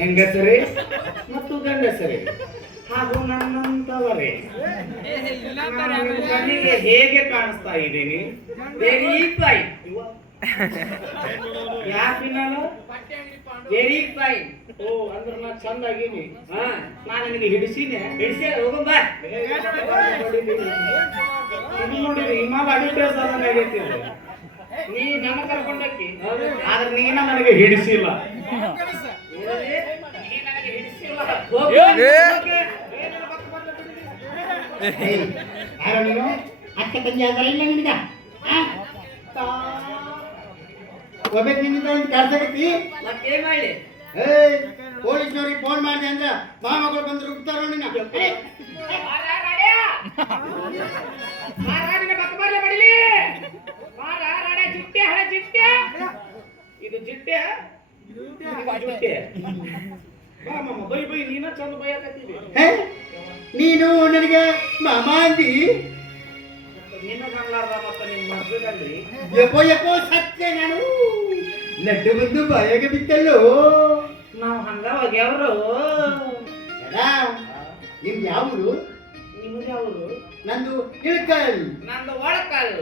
ಹೆಂಗಸರೇ ಮತ್ತು ಗಂಡಸರೇ ಹಾಗೂ ನನ್ನಂತವರೇ, ಕಣ್ಣಿಗೆ ಹೇಗೆ ಕಾಣಿಸ್ತಾ ಇದ್ದೀನಿ? Very fine. ಯಾಕೆ ನಾನು ವೆರಿ ಫೈನ್? ಓ ಅಂದ್ರೆ ನಾ ಚಂದ ಆಗೀನಿ. ನಾನು ನಿನಗೆ ಹಿಡಿಸಿನಿ. ಹಿಡಿಸಿ ಹೋಗಂಬ ನೋಡಿರಿ ಹಿಮಾಲ ಅಡ್ವರ್ಟೈಸ್ ಆದಂಗೆ ಆಗೈತಿ. ನೀ ನನ್ನ ಕರ್ಕೊಂಡಕ್ಕಿ ಆದ್ರೆ ನೀನ ನನಗೆ ಹಿಡಿಸಿಲ್ಲ. ನೀನು ಅಕ್ಕ ತಂಗಿ ಆದ್ರೆ ಇಲ್ಲ ನಿನಗ ಒಬ್ಬ ನಿನ್ನಿಂದ ಒಂದು ಕಾಡ್ಸಕತ್ತಿ. ಮತ್ತೇನ್ ಮಾಡಿ ಪೊಲೀಸ್ನವ್ರಿಗೆ ಫೋನ್ ಮಾಡಿದೆ ಅಂದ್ರ ಮಾಮಗಳು ಬಂದ್ರು ಉಗ್ತಾರೋ ನಿನ್ನ ಇದು ಜಿಟ್ಟೆ ಬೈ ಬೈ ನೀನ ಚಂದ ಬೈಯಾಕತ್ತೀವಿ. ನೀನು ನನಗೆ ಮಾಮ ಅಂದಿ. ನಿನ್ನಗಲ್ಲಾರ್ದ ಮತ್ತ ನಿನ್ ಮದ್ವೆಗಲ್ರಿ ಯಪ್ಪೋ ಯಪ್ಪೋ ಸತ್ಯ ನಾನು ಲಡ್ಡು ಬಂದು ಬಾಯಾಗ ಬಿತ್ತಲ್ಲೋ. ನಾವು ಹಂಗ ಹೋಗ್ಯಾವ್ರು. ನಿಮ್ದು ಯಾವ್ರು? ನಿಮ್ದು ಯಾವ್ರು? ನಂದು ಇಳಕಲ್. ನಂದು ಒಳಕಲ್.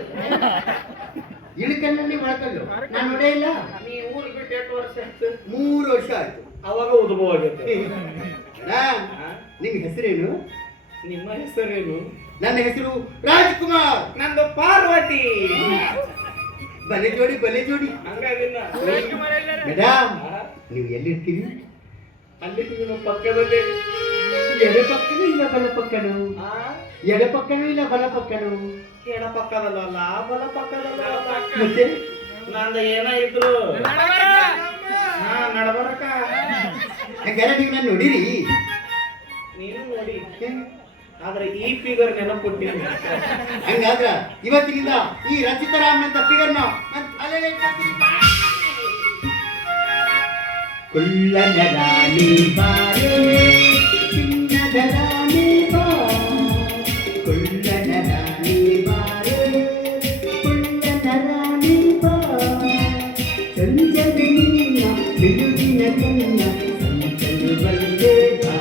ಇಳಕಲ್ನಲ್ಲಿ ಒಳಕಲ್ಲು ನಾನು ನೋಡೇ ಇಲ್ಲ. ನೀ ಊರು ಬಿಟ್ಟು ಎಷ್ಟು ವರ್ಷ ಆಯ್ತು? 3 ವರ್ಷ ಆಯ್ತು. ಅವಾಗ ಉದ್ಭವ ಆಗೈತೆ. ನಿಮ್ ಹೆಸರೇನು? ನಿಮ್ಮ ಹೆಸರೇನು? ನನ್ನ ಹೆಸರು ರಾಜ್ಕುಮಾರ್. ನಂದು ಪಾರ್ವತಿ. ಬಲೆ ಜೋಡಿ ಬಲೆ ಜೋಡಿ. ಮೇಡಮ್ ನೀವು ಎಲ್ಲಿರ್ತೀರಿ? ಅಲ್ಲಿರ್ತೀವಿ ನಮ್ಮ ಪಕ್ಕದಲ್ಲಿ. ಎಡೆ ಪಕ್ಕನೂ ಇಲ್ಲ ಬಲ ಪಕ್ಕನು. ಎಡೆ ಪಕ್ಕನೂ ಇಲ್ಲ ಬಲ ಪಕ್ಕನು. ಎಡ ಪಕ್ಕದಲ್ಲ ಬಲ ಪಕ್ಕದಲ್ಲ. ಮತ್ತೆ ನಂದ ಏನ ಇದ್ರು ನಡಬರಕ ಹಂಗಾರೆ ನೀವು ನಾನು ನೋಡಿರಿ. ನೀನು ನೋಡಿ ಆದ್ರೆ ಈ ಫಿಗರ್ ನೆನಪುಟ್ಟಿನಿ. ಹಂಗಾದ್ರ ಇವತ್ತಿನಿಂದ ಈ ರಚಿತರಾಮ್ ಅಂತ ಫಿಗರ್ ಕುಳ್ಳನ ರಾಣಿ ಬಾರೆ ಚಿನ್ನದ ರಾಣಿ ಬಾ. ಕುಳ್ಳನ ರಾಣಿ ಬಾರೆ ಕುಳ್ಳನ ರಾಣಿ ಬಾ. ಚಂಚಲಿನ ಬಿಡುವಿನ ಕಣ್ಣ ಸಂಚಲು ಬಂದೆ ಬಾ.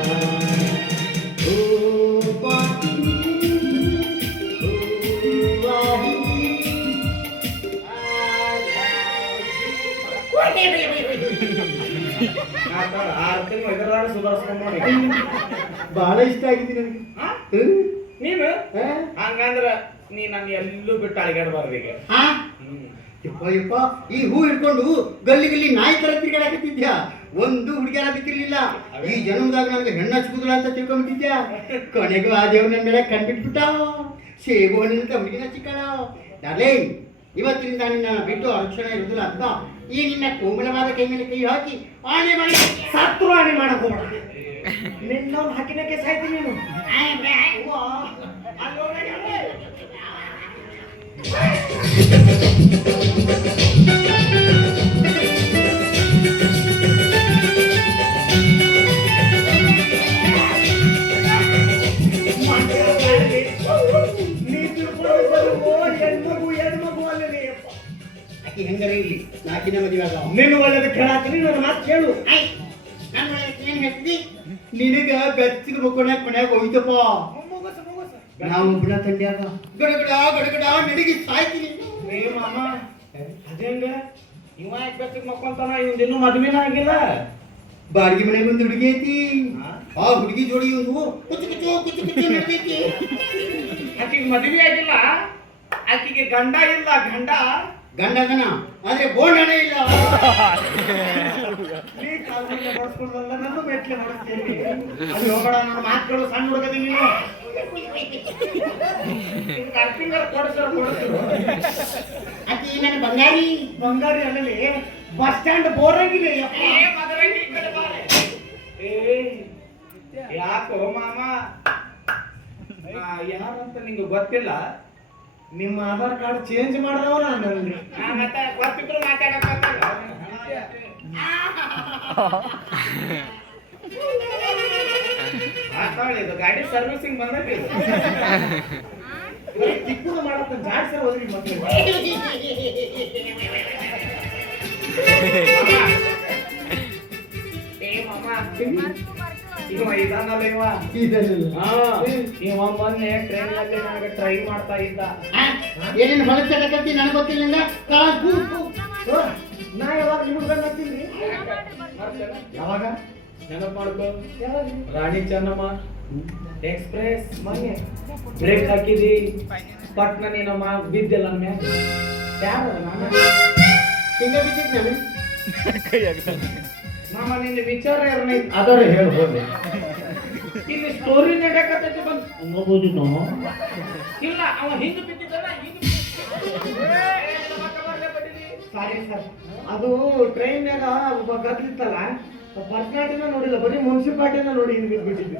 ಬಹಳ ಇಷ್ಟ ಆಗಿದ್ದೀನಿ ನನಗೆ. ನೀನು ಹಂಗಂದ್ರ ನೀ ನಂಗೆ ಎಲ್ಲೂ ಬಿಟ್ಟು ಅಳಿಗಾಡಬಾರ್ದು ಈಗ. ಯಪ್ಪ ಯಪ್ಪ ಈ ಹೂ ಹಿಡ್ಕೊಂಡು ಗಲ್ಲಿ ಗಲ್ಲಿ ನಾಯಿ ತರ ತಿರ್ಗಾಡಕತ್ತಿದ್ಯಾ. ಒಂದು ಹುಡುಗಿಯರ ಬಿತ್ತಿರ್ಲಿಲ್ಲ. ಈ ಜನ್ಮದಾಗ ನನಗೆ ಹೆಣ್ಣು ಹಚ್ಕುದಿಲ್ಲ ಅಂತ ತಿಳ್ಕೊಂಡ್ಬಿಟ್ಟಿದ್ಯಾ. ಕೊನೆಗೂ ಆ ದೇವ್ರ ನನ್ನ ಮೇಲೆ ಕಣ್ಬಿಟ್ಬಿಟ್ಟ. ಸೇಬೋನಿಂದ ಹುಡುಗಿನ ಚಿಕ್ಕಳ. ಡಾರ್ಲಿಂಗ್ ಇವತ್ತಿನಿಂದ ನಿನ್ನ ಬಿಟ್ಟು ಅರಕ್ಷಣ ಇರುವುದಿಲ್ಲ ಅಂತ ಈ ನಿನ್ನ ಕೋಮಲವಾದ ಕೈ ಮೇಲೆ ಕೈ ಹಾಕಿ ಆಣೆ ಮಾಡಿ ಸತ್ರು ಆಣೆ ಮಾಡಕ್ ಹೋಗೋಣ. ನಿನ್ನವ್ನು ಹಾಕಿನಕ್ಕೆ ಸಾಯ್ತೀನಿ ನೀನು. ಹೆಂಗರ ಇಲ್ಲಿ ನಾಕಿನ ಮದುವೆ ಆಗ ನೀನು ಒಳ್ಳೆದ ಕೇಳಾತೀನಿ. ನನ್ನ ಮಾತು ಕೇಳು. ನಿನಗ ಬೆಚ್ಚಗೆ ಮಕ್ಕೊಂಡ ಕೊನೆಯಾಗ ಹೋಯ್ತಪ್ಪ. ನಾವು ಒಬ್ಬನ ತಂಡ್ಯಾಗ ಗಡಗಡ ಗಡಗಡ ನಡಿಗೆ ಸಾಯ್ತೀನಿ. ಮಾಮ ಅದೇಂಗ ಇವ ಯಾಕೆ ಬೆಚ್ಚಗೆ ಮಕ್ಕೊಂತಾನ? ಇವ್ದು ಇನ್ನೂ ಮದುವೆನ ಆಗಿಲ್ಲ. ಬಾಡಿಗೆ ಮನೆಗೆ ಒಂದು ಹುಡುಗಿ ಐತಿ. ಆ ಹುಡುಗಿ ಜೋಡಿ ಇವನು ಕುಚ್ಚು ಕುಚ್ಚು ಕುಚ್ಚು ಕುಚ್ಚು ನಡೀತಿ. ಆಕಿಗೆ ಮದುವೆ ಆಗಿಲ್ಲ. ಆಕಿಗೆ ಗಂಡ ಇಲ್ಲ. ಗಂಡ ಗಂಡದನ ಆದ್ರೆ ಬೋಂಡನೇ ಇಲ್ಲ. ನೀ ಕಾಲ್ಮೆಟ್ಲೆ ಹೊಡ್ಸ್ಕೊಂಡಲ್ಲ ನಾನು ಮೆಟ್ಲೆ ಹೊಡಿಸ್ತೀನಿ. ಅಲ್ಲಿ ಹೋಗೋಣ ನನ್ನ ಮಾತುಗಳು ಸಣ್ಣ ಹುಡುಗದಿ ನೀನು. ಕರ್ಪಿಂಗರ್ ಕೊಡಿಸರು. ಅತಿ ನನ್ನ ಬಂಗಾರಿ ಬಂಗಾರಿ ಅಲ್ಲಿ ಬಸ್ ಸ್ಟ್ಯಾಂಡ್ ಬೋರಂಗಿಲ್ಲ. ಯಾಕೋ ಮಾಮ ಯಾರಂತ ನಿಂಗೆ ಗೊತ್ತಿಲ್ಲ. ನಿಮ್ಮ ಆಧಾರ್ ಕಾರ್ಡ್ ಚೇಂಜ್ ಮಾಡಿದವ ನಾನು. ಗೊತ್ತಿದ್ರು ಮಾತಾಡಕ್ ಇದು ಗಾಡಿ ಸರ್ವಿಸಿಂಗ್ ಬಂದೈತಿ. ಚಿಕ್ಕದು ಮಾಡತ್ತ ಜಾಡ್ಸರ್ ಹೋದ್ರಿ ಮತ್ತೆ. ಇವ ಇದಾನಲ್ಲ ಇವ ಮೊನ್ನೆ ಟ್ರೈನ್ ನಲ್ಲಿ ನನಗೆ ಟ್ರೈ ಮಾಡ್ತಾ ಇದ್ದ. ಏನೇನು ಹೊಲಸಕತ್ತಿ ನನಗೆ ಗೊತ್ತಿಲ್ಲ. ನಾ ಯಾವಾಗ ನಿಮಗೆ ಬಂದಿದ್ದೀನಿ? ಯಾವಾಗ ನೆನಪು ಮಾಡ್ಕೋ. ರಾಣಿ ಚೆನ್ನಮ್ಮ ಎಕ್ಸ್ಪ್ರೆಸ್ ಮೊನ್ನೆ ಬ್ರೇಕ್ ಹಾಕಿದಿ ಪಟ್ನ ನೀನು ಬಿದ್ದಿಲ್ಲ ಮ್ಯಾಗ. ಯಾರು ನಾನು ಹಿಂಗ ಬಿದ್ದಿದ್ ನಾನು. ಮಾಮ ನಿನ್ನ ವಿಚಾರ ಅದರ ಹೇಳ್ಬೋದು. ಇಲ್ಲಿ ಸ್ಟೋರಿ ನಡೆಯಕತ್ತೈತಿ ಬಂದು ಇಲ್ಲ ಅವ ಹಿಂಗ ಬಿದ್ದಿದ್ದಾನ. ಸಾರಿ ಸರ್, ಅದು ಟ್ರೈನ್ಯಾಗ ಒಬ್ಬ ಗದ್ಲಿತ್ತಲ್ಲ, ಪರ್ಸನಾಲಿಟಿನ ನೋಡಿಲ್ಲ, ಬರೀ ಮುನ್ಸಿಪಾಲಿಟಿನ ನೋಡಿ ಹಿಂಗ್ ಬಿದ್ಬಿಟ್ಟಿದ್ವಿ.